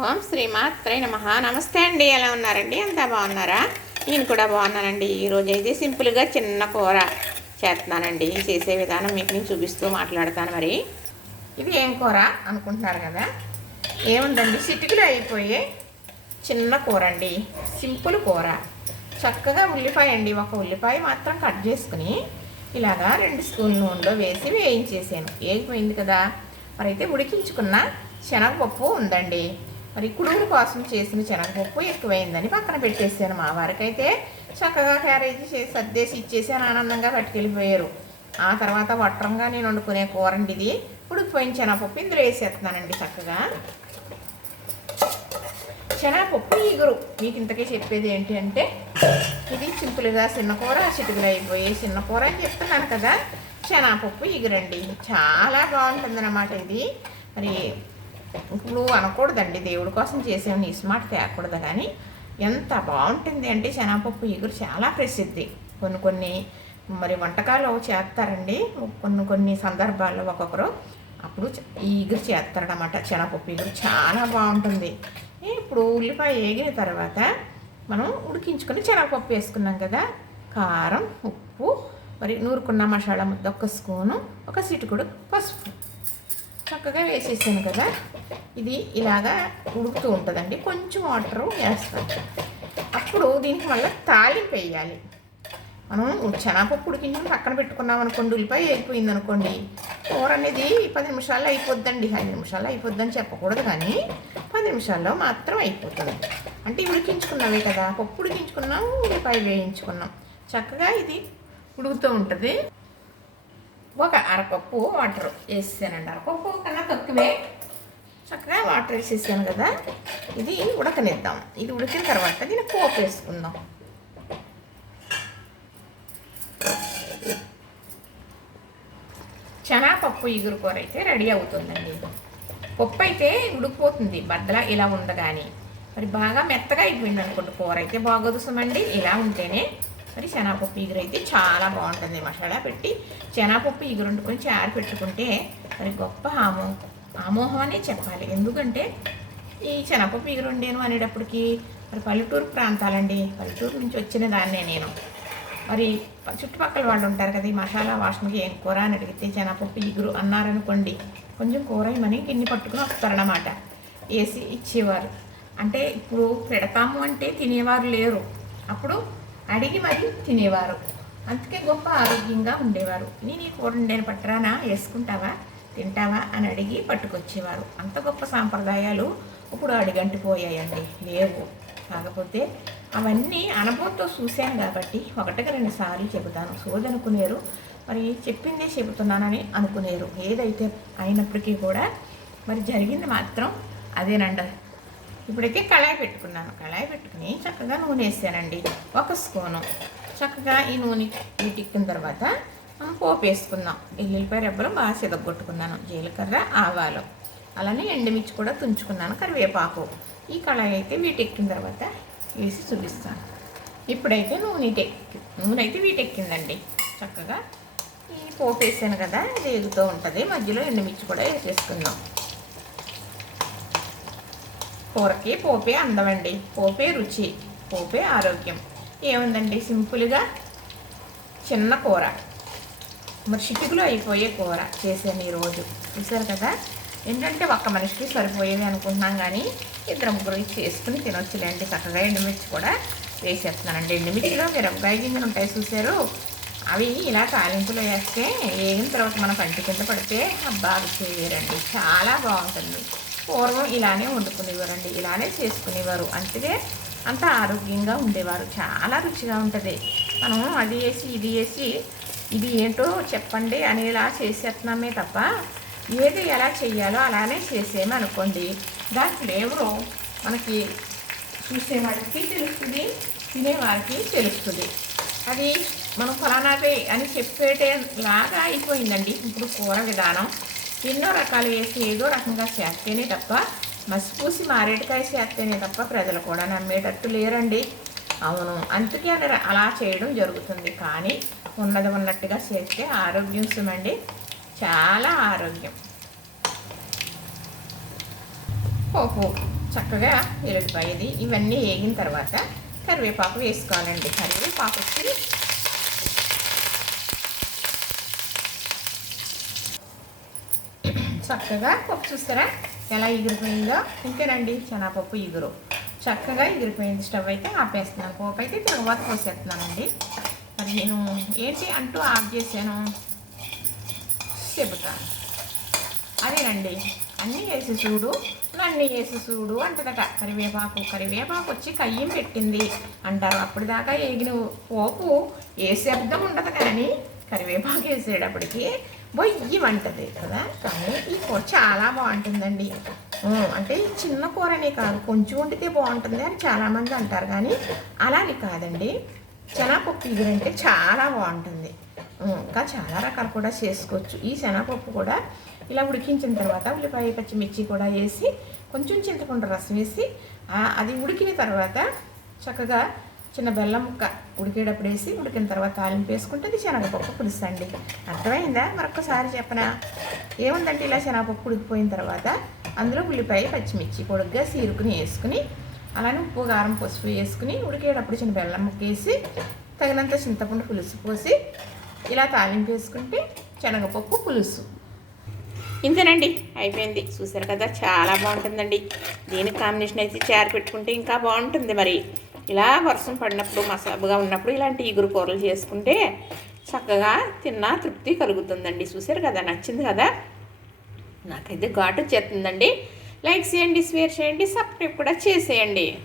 ఓం శ్రీమాత్రే నమ. నమస్తే అండి. ఎలా ఉన్నారండి? అంతా బాగున్నారా? నేను కూడా బాగున్నానండి. ఈరోజు అయితే సింపుల్గా చిన్న కూర చేస్తున్నానండి. చేసే విధానం మీకు నేను చూపిస్తూ మాట్లాడతాను మరి. ఇది ఏం కూర అనుకుంటున్నారు కదా? ఏముందండి? చిటికలు అయిపోయే చిన్న కూర అండి సింపుల్ కూర. చక్కగా ఉల్లిపాయ అండి. ఒక ఉల్లిపాయ మాత్రం కట్ చేసుకుని ఇలాగా రెండు స్పూన్ నూనెలో వేసి వేయించేసాను. వేగిపోయింది కదా? మరి అయితే ఉడికించుకున్న శనగపప్పు ఉందండి. మరి కుడుముల కోసం చేసిన శనగపప్పు ఎక్కువైందని పక్కన పెట్టేసాను మా వారికైతే చక్కగా క్యారేజీ చేసి సర్దేసి ఇచ్చేసాను ఆనందంగా పట్టుకెళ్ళిపోయారు ఆ తర్వాత వట్రంగా నేను వండుకునే కూరండి ఇది ఉడికిపోయిన శనగపప్పు ఇందులో వేసేస్తున్నానండి చక్కగా. శనగపప్పు ఈగురు. మీకు ఇంతకే చెప్పేది ఏంటి అంటే ఇది సింపుల్గా చిన్న కూర చిటుకులు అయిపోయి చిన్న కూర అని చెప్తున్నాను కదా. శనగపప్పు ఈగురండి. చాలా బాగుంటుంది అన్నమాట ఇది. మరి ఇప్పుడు అనకూడదండి. దేవుడి కోసం చేసాము నీ స్మార్ట్ తేకూడదు కానీ ఎంత బాగుంటుంది అంటే శనగపప్పు ఈగురు చాలా ప్రసిద్ధి. కొన్ని కొన్ని మరి వంటకాలు చేస్తారండి. కొన్ని కొన్ని సందర్భాల్లో ఒక్కొక్కరు అప్పుడు ఈ ఈగురు చేస్తారనమాట శనగపప్పు ఈగురు చాలా బాగుంటుంది. ఇప్పుడు ఉల్లిపాయ వేగిన తర్వాత మనం ఉడికించుకొని శనగపప్పు వేసుకున్నాం కదా. కారం ఉప్పు మరి నూరుకున్న మసాలా ముద్ద ఒక స్పూను ఒక సిటుకుడు పసుపు. చక్కగా వేసేసాను కదా. ఇది ఇలాగా ఉడుకుతూ ఉంటుందండి. కొంచెం వాటర్ వేస్తాను. అప్పుడు దీనికి మళ్ళీ తాలింపు వేయాలి. మనం శనగపప్పు ఉడికించుకుని పక్కన పెట్టుకున్నాం అనుకోండి ఉల్లిపాయ అయిపోయింది అనుకోండి కూర అనేది పది నిమిషాల్లో అయిపోద్దండి. ఐదు నిమిషాల్లో అయిపోద్దని చెప్పకూడదు కానీ పది నిమిషాల్లో మాత్రం అయిపోతుంది. అంటే ఉడికించుకున్నామే కదా. పప్పు ఉడికించుకున్నాం ఉల్లిపాయ వేయించుకున్నాం. చక్కగా ఇది ఉడుకుతూ ఉంటుంది. ఒక అరకప్పు వాటర్ వేసానండి అరకప్పు కన్నా తక్కువే. చక్కగా వాటర్ వేసేసాను కదా. ఇది ఉడకనిద్దాం. ఇది ఉడికిన తర్వాత దీన్ని పోపు వేసుకుందాం. శనాపప్పు ఇగురు కూర అయితే రెడీ అవుతుందండి. పప్పు అయితే ఉడికిపోతుంది. బద్దలా ఇలా ఉండగాని. మరి బాగా మెత్తగా అయిపోయింది అనుకోండి కూర అయితే బాగోదు సుమండి. ఇలా ఉంటేనే మరి శనగపప్పు ఇగురు అయితే చాలా బాగుంటుంది. మసాలా పెట్టి శనగపప్పు ఇగురు వండుకొని చారు పెట్టుకుంటే మరి గొప్ప ఆమో ఆమోహం అనే చెప్పాలి. ఎందుకంటే ఈ శనగపప్పు ఇగురు వండాను అనేటప్పటికి మరి పల్లెటూరు ప్రాంతాలండి. పల్లెటూరు నుంచి వచ్చిన దాన్నే నేను. మరి చుట్టుపక్కల వాళ్ళు ఉంటారు కదా ఈ మసాలా వాసనకి ఏం కూర అని అడిగితే శనగపప్పు ఇగురు అన్నారనుకోండి కొంచెం కూర ఇమ్మని గిన్నె పట్టుకుని వస్తారన్నమాట. వేసి ఇచ్చేవారు. అంటే ఇప్పుడు పెడతాము అంటే తినేవారు లేరు. అప్పుడు అడిగి మరి తినేవారు. అందుకే గొప్ప ఆరోగ్యంగా ఉండేవారు. నేను ఈ కూర నేను పట్టరానా? వేసుకుంటావా? తింటావా? అని అడిగి పట్టుకొచ్చేవారు. అంత గొప్ప సాంప్రదాయాలు ఇప్పుడు అడిగంటిపోయాయండి. లేవు. కాకపోతే అవన్నీ అనుభవంతో చూశాను కాబట్టి ఒకటికి రెండు సార్లు చెబుతాను. సోదనుకునేరు. మరి చెప్పిందే చెబుతున్నానని అనుకునేరు. ఏదైతే అయినప్పటికీ కూడా మరి జరిగింది మాత్రం అదేనండి. ఇప్పుడైతే కళాయి పెట్టుకున్నాను. కళాయి పెట్టుకుని చక్కగా నూనె వేసానండి. ఒక స్పూను. చక్కగా ఈ నూనె వీటిక్కిన తర్వాత పోపు వేసుకుందాం. ఎల్లుల్లిపాయ రెబ్బలు బాగా సిదగొట్టుకున్నాను జీలకర్ర ఆవాలు. అలానే ఎండుమిర్చి కూడా తుంచుకున్నాను. కరివేపాకు. ఈ కళాయి అయితే వీటెక్కిన తర్వాత వేసి చూపిస్తాను. ఇప్పుడైతే నూనె ఎక్కి నూనె అయితే వీటెక్కిందండి చక్కగా ఈ పోపు వేసాను కదా ఇది ఉంటుంది. మధ్యలో ఎండుమిర్చి కూడా వేసేసుకుందాం. కూరకి పోపే అందమండి. పోపే రుచి పోపే ఆరోగ్యం. ఏముందండి? సింపుల్గా చిన్న కూర. మరి చిటికలో అయిపోయే కూర చేసాను ఈరోజు చూసారు కదా? ఏంటంటే ఒక్క మనిషికి సరిపోయేది అనుకుంటున్నాం కానీ ఇద్దరు ముగ్గురు చేసుకుని తినొచ్చులేండి. చక్కగా ఎండుమిర్చి కూడా వేసేస్తున్నానండి. ఎండుమిర్చిలో మిరపకాయ గింజలు ఉంటాయి చూసారు అవి ఇలా తాలింపులో వేస్తే వేగిన తర్వాత మనం పంటి కింద పడితే అబ్బా రుచి వేరండి. చాలా బాగుంటుంది. పూర్వం ఇలానే వండుకునేవారండి ఇలానే చేసుకునేవారు. అంతే అంత ఆరోగ్యంగా ఉండేవారు. చాలా రుచిగా ఉంటుంది. మనం అది వేసి ఇది వేసి ఇది ఏంటో చెప్పండి అనేలా చేసేస్తున్నామే తప్ప ఏది ఎలా చేయాలో అలానే చేసేమనుకోండి దాని ఫ్లేవరు మనకి చూసేవాడికి తెలుస్తుంది తినేవారికి తెలుస్తుంది. అది మనం ఫలానావే అని చెప్పేటలాగా అయిపోయిందండి. ఇప్పుడు కూర విధానం. ఎన్నో రకాలు వేసి ఏదో రకంగా చేస్తేనే తప్ప మసిపూసి మారేడుకాయ చేస్తేనే తప్ప ప్రజలు కూడా నమ్మేటట్టు లేరండి. అవును అందుకే అని అలా చేయడం జరుగుతుంది. కానీ ఉన్నది ఉన్నట్టుగా చేస్తే ఆరోగ్యం సుమండి. చాలా ఆరోగ్యం. పోపు చక్కగా ఎల్లుడిపాయది ఇవన్నీ వేగిన తర్వాత కరివేపాకు వేసుకోవాలండి. కరివేపాకు వచ్చి చక్కగా పప్పు చూస్తారా? ఎలా ఎగిరిపోయిందో? ఇంకేనండి శనగపప్పు ఎగురు. చక్కగా ఎగిరిపోయింది స్టవ్ అయితే ఆపేస్తున్నాను. పోపు అయితే తర్వాత పోసేస్తున్నానండి. మరి నేను ఏంటి అంటూ ఆఫ్ చేశాను? చెబుతాను. అదేనండి అన్నీ వేసి చూడు. నన్ను వేసి చూడు అంటదట. కరివేపాకు కరివేపాకు వచ్చి కయ్యం పెట్టింది అంటారు. అప్పటిదాకా ఏగిన పోపు ఏ శబ్దం ఉండదు కానీ కరివేపాకు వేసేటప్పటికి బొయ్యి వంటది కదా? కానీ ఈ కూర చాలా బాగుంటుందండి. అంటే చిన్న కూరనే కాదు కొంచెం వండితే బాగుంటుంది అని చాలామంది అంటారు. కానీ అలాని కాదండి. శనగపప్పు ఇగురంటే చాలా బాగుంటుంది. ఇంకా చాలా రకాలు కూడా చేసుకోవచ్చు. ఈ శనగపప్పు కూడా ఇలా ఉడికించిన తర్వాత ఉల్లిపాయ పచ్చిమిర్చి కూడా వేసి కొంచెం చింతపండు రసం వేసి అది ఉడికిన తర్వాత చక్కగా చిన్న బెల్లం ముక్క ఉడికేటప్పుడు వేసి ఉడికిన తర్వాత తాలింపు వేసుకుంటే అది శనగపప్పు పులుసు అండి అర్థమైందా? మరొకసారి చెప్పనా? ఏముందంటే ఇలా శనగపప్పు ఉడికిపోయిన తర్వాత అందులో ఉల్లిపాయ పచ్చిమిర్చి పొడుగ్గా సీరుకుని వేసుకుని అలానే ఉప్పు కారం పసుపు వేసుకుని ఉడికేటప్పుడు చిన్న బెల్లం ముక్క వేసి తగినంత చింతపండు పులుసు పోసి ఇలా తాలింపు వేసుకుంటే శనగపప్పు పులుసు. ఇంతేనండి. అయిపోయింది. చూసారు కదా? చాలా బాగుంటుందండి. దీనికి కాంబినేషన్ అయితే చారు పెట్టుకుంటే ఇంకా బాగుంటుంది మరి. ఇలా వర్షం పడినప్పుడు మసాబుగా ఉన్నప్పుడు ఇలాంటి ఇగురు కూరలు చేసుకుంటే చక్కగా తిన్నా తృప్తి కలుగుతుందండి. చూసారు కదా? నచ్చింది కదా? నాకైతే ఘాటు వచ్చేస్తుందండి. లైక్ చేయండి షేర్ చేయండి సబ్స్క్రైబ్ కూడా చేసేయండి.